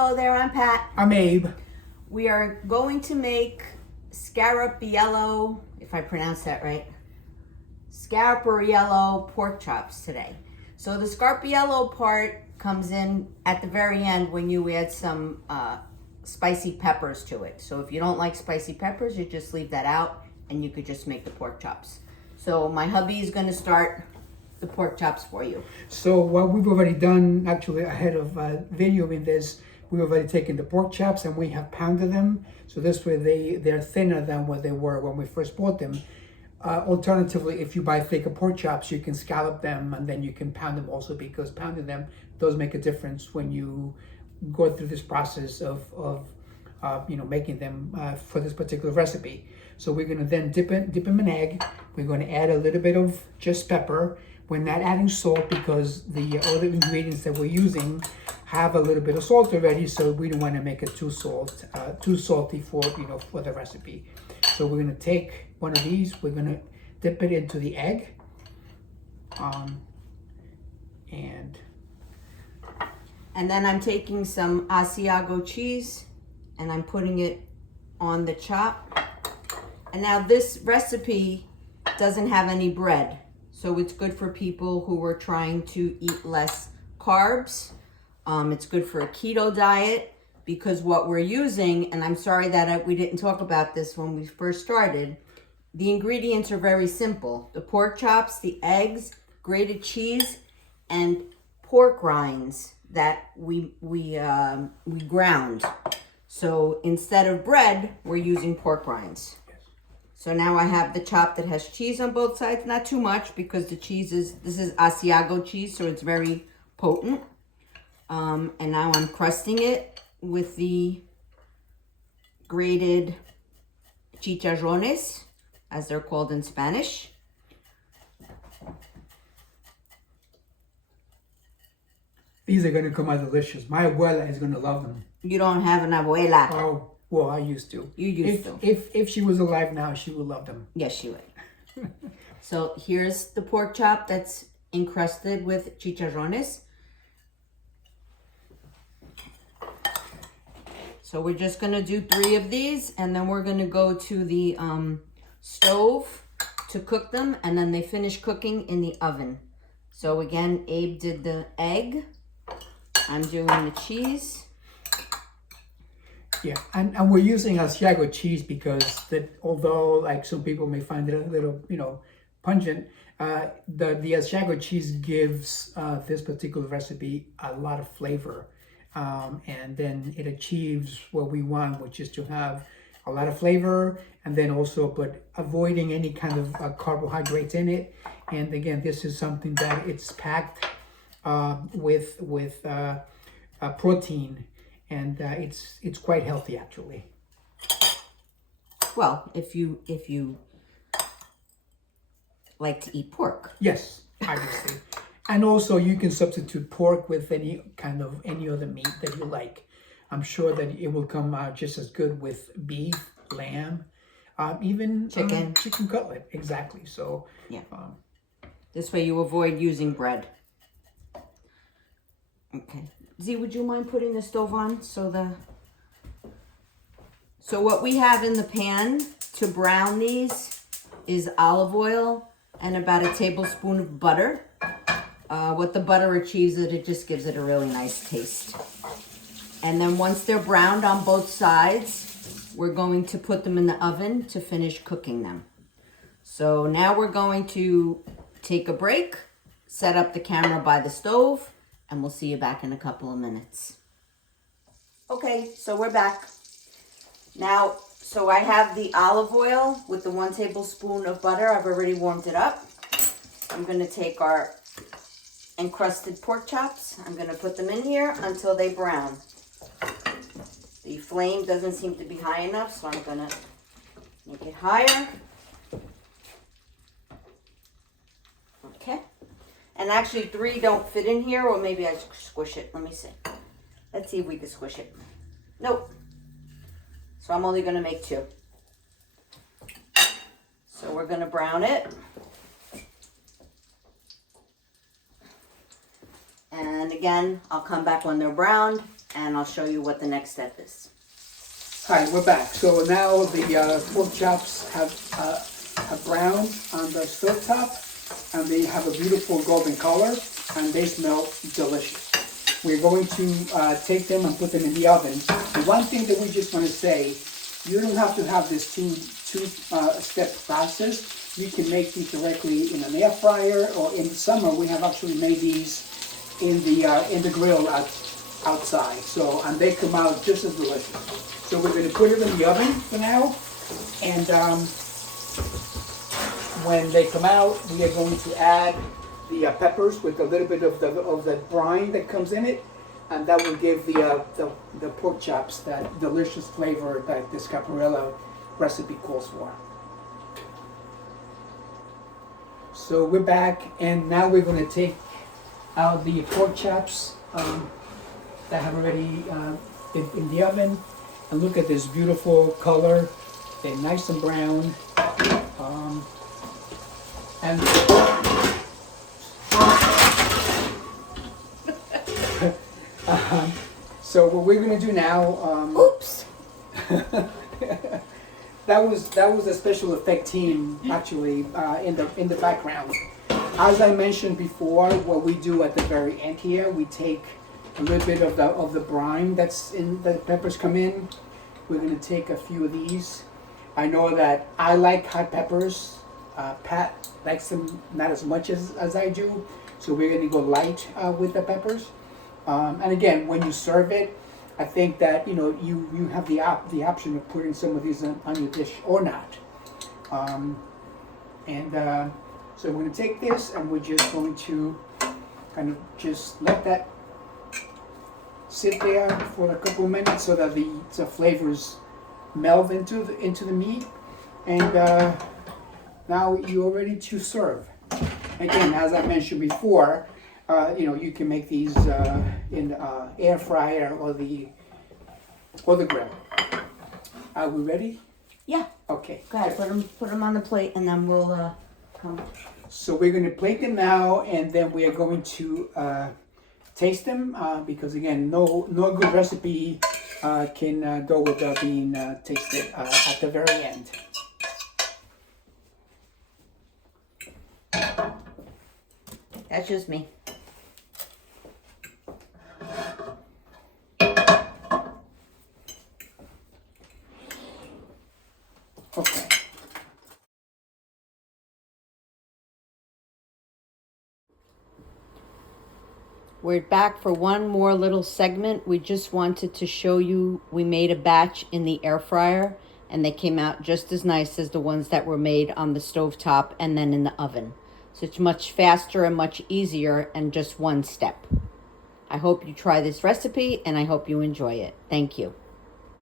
Hello there, I'm Pat. I'm Abe. We are going to make scarappiello, if I pronounce that right, scarappiello pork chops today. So the scarappiello part comes in at the very end when you add some spicy peppers to it. So if you don't like spicy peppers, you just leave that out and you could just make the pork chops. So my hubby is going to start the pork chops for you. So what we've already done, actually ahead of videoing this, we've already taken the pork chops and we have pounded them. So this way they're thinner than what they were when we first bought them. Alternatively, if you buy thicker pork chops, you can scallop them and then you can pound them also, because pounding them does make a difference when you go through this process of making them for this particular recipe. So we're going to then dip them in egg. We're going to add a little bit of just pepper. We're not adding salt because the other ingredients that we're using have a little bit of salt already, so we don't want to make it too salty for the recipe. So we're going to take one of these. We're going to dip it into the egg, and then I'm taking some Asiago cheese and I'm putting it on the chop. And now this recipe doesn't have any bread, so it's good for people who are trying to eat less carbs. It's good for a keto diet, because what we're using, and I'm sorry that we didn't talk about this when we first started, the ingredients are very simple. The pork chops, the eggs, grated cheese, and pork rinds that we ground. So instead of bread, we're using pork rinds. So now I have the chop that has cheese on both sides, not too much because this is Asiago cheese, so it's very potent. And now I'm crusting it with the grated chicharrones, as they're called in Spanish. these are going to come out delicious. My abuela is going to love them. You don't have an abuela. Oh, well, I used to. You used to. If she was alive now, she would love them. Yes, she would. So here's the pork chop that's encrusted with chicharrones. So we're just going to do 3 of these, and then we're going to go to the stove to cook them, and then they finish cooking in the oven. So again, Abe did the egg. I'm doing the cheese. Yeah, and we're using Asiago cheese because although like some people may find it a little, pungent, the Asiago cheese gives this particular recipe a lot of flavor. And then it achieves what we want, which is to have a lot of flavor, and then also, but avoiding any kind of carbohydrates in it. And again, this is something that it's packed with protein, and it's quite healthy actually. Well, if you like to eat pork. Yes, obviously. And also you can substitute pork with any other meat that you like. I'm sure that it will come out just as good with beef, lamb, even chicken cutlet. Exactly. So yeah. This way you avoid using bread. Okay. Z, would you mind putting the stove on? So what we have in the pan to brown these is olive oil and about a tablespoon of butter. What the butter achieves is it just gives it a really nice taste. And then once they're browned on both sides, we're going to put them in the oven to finish cooking them. So now we're going to take a break, set up the camera by the stove, and we'll see you back in a couple of minutes. Okay, so we're back. Now, so I have the olive oil with the 1 tablespoon of butter. I've already warmed it up. I'm going to take our encrusted pork chops. I'm going to put them in here until they brown. The flame doesn't seem to be high enough, so I'm going to make it higher. Okay. And actually 3 don't fit in here, or maybe I squish it. Let me see. Let's see if we can squish it. Nope. So I'm only going to make 2. So we're going to brown it. And again, I'll come back when they're browned and I'll show you what the next step is. Hi, we're back. So now the pork chops have browned on the stove top, and they have a beautiful golden color, and they smell delicious. We're going to take them and put them in the oven. The one thing that we just want to say, you don't have to have this two-step process. You can make these directly in an air fryer, or in the summer we have actually made these in the grill outside. So, and they come out just as delicious. So we're going to put it in the oven for now, and when they come out, we are going to add the peppers with a little bit of the brine that comes in it, and that will give the pork chops that delicious flavor that this caparella recipe calls for. So we're back, and now we're going to take out the pork chops that have already been in the oven, and look at this beautiful color. They're nice and brown, and so what we're going to do now. Oops. That was a special effect team actually in the background. As I mentioned before, what we do at the very end here, we take a little bit of the brine that's in the peppers come in. We're going to take a few of these. I know that I like hot peppers. Pat likes them not as much as I do, so we're going to go light with the peppers. And again, when you serve it, I think that you have the option of putting some of these on your dish or not. So we're going to take this, and we're just going to kind of just let that sit there for a couple of minutes so that the flavors meld into the meat. And now you're ready to serve. Again, as I mentioned before, you can make these in air fryer or the grill. Are we ready? Yeah. Okay. Go ahead. Put them on the plate, and then we'll come. So we're going to plate them now, and then we are going to taste them because again, no good recipe can go without being tasted at the very end. That's just me. Okay. We're back for one more little segment. We just wanted to show you we made a batch in the air fryer, and they came out just as nice as the ones that were made on the stovetop and then in the oven. So it's much faster and much easier and just one step. I hope you try this recipe, and I hope you enjoy it. Thank you.